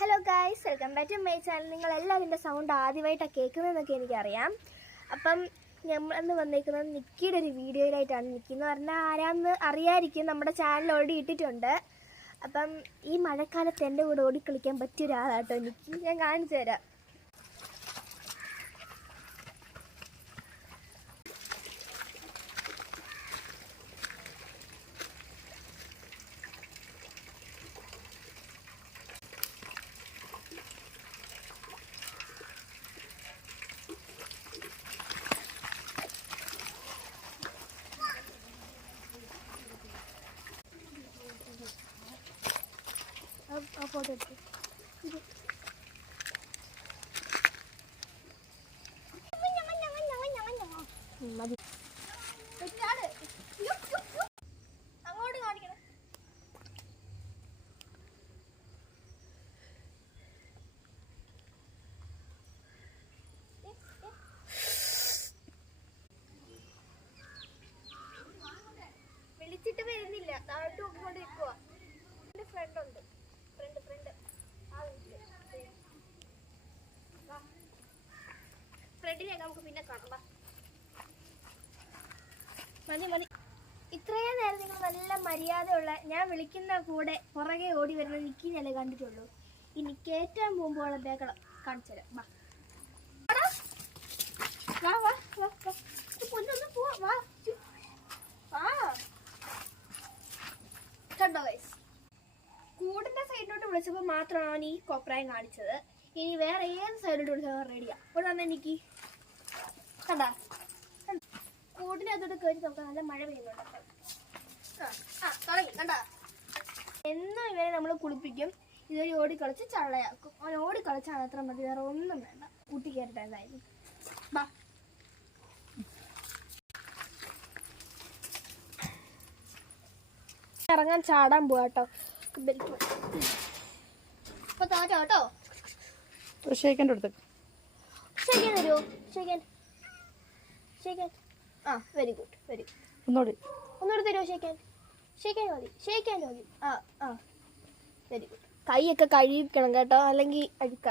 Hello guys, welcome back to my channel. നിങ്ങളെല്ലാവരും sound ആദ്യമായിട്ടാണ് കേൾക്കുന്നതെന്നൊക്കെ എനിക്കറിയാം. അപ്പം നമ്മളന്ന് വന്നേക്കുന്നത് നിക്കിയുടെ ഒരു വീഡിയോയിലായിട്ടാണ്. നിക്കി എന്ന് പറഞ്ഞാൽ ആരാന്ന് അറിയാതിരിക്കും, നമ്മുടെ ചാനൽ ഓൾറെഡി ഇട്ടിട്ടുണ്ട്. അപ്പം ഈ മഴക്കാലത്ത് എൻ്റെ കൂടെ ഓടിക്കളിക്കാൻ പറ്റിയ ഒരാളാട്ടോ നിക്കി. ഞാൻ കാണിച്ചു തരാം. ഫോട്ടോ എടുത്തു മതി. അങ്ങോട്ട് കാണിക്കണം. വിളിച്ചിട്ട് വരുന്നില്ല, താഴോട്ട് നോക്കിക്കൊണ്ട് നിൽക്കുക. എൻ്റെ ഫ്രണ്ടുണ്ട്, ഫ്രണ്ട് ഫ്രണ്ടിനെ നമുക്ക് പിന്നെ കാണാം. മതി. ഇത്രയും നേരം നിങ്ങൾ നല്ല മര്യാദയുള്ള, ഞാൻ വിളിക്കുന്ന കൂടെ പുറകെ ഓടി വരുന്ന നിക്കിനല്ലേ കണ്ടിട്ടുള്ളൂ. ഇനി കയറ്റാൻ പോകുമ്പോൾ ബേക്കളം കാണിച്ചു തരാം. കണ്ടോ ഗൈസ്, കൂടിന്റെ സൈഡിലോട്ട് വിളിച്ചപ്പോൾ മാത്രമാണ് അവൻ ഈ കോപ്രായം കാണിച്ചത്. ഇനി വേറെ ഏത് സൈഡിലോട്ട് വിളിച്ചാൽ റെഡിയാ. ഇവിടെ വന്ന് എനിക്ക് കണ്ടാ, കൂടിനകത്തോട്ട് കയറി നോക്കാൻ നല്ല മഴ പെയ്യുന്നുണ്ട്. തുടങ്ങി കണ്ടാ. എന്നും ഇവരെ നമ്മൾ കുളിപ്പിക്കും, ഇതൊരു ഓടിക്കളിച്ച് ചള്ളയാക്കും. അവൻ ഓടിക്കളിച്ചാണ് അത്ര മതി, വേറെ ഒന്നും വേണ്ട. കൂട്ടി കയറട്ടെ എന്തായാലും. ബാ, ഇറങ്ങാൻ ചാടാൻ പോവാട്ടോ. ഇപ്പൊ തോറ്റോ കേട്ടോ. ഷേക്കൻ തരുമോ? ഷേക്കൻ. ആ, വെരി ഗുഡ്. ഒന്നുകൂടി തരുമോ? ഷേക്കാൻ മതി. ആ വെരി ഗുഡ്. കൈയൊക്കെ കഴുകിക്കണം കേട്ടോ, അല്ലെങ്കിൽ അഴുക്ക.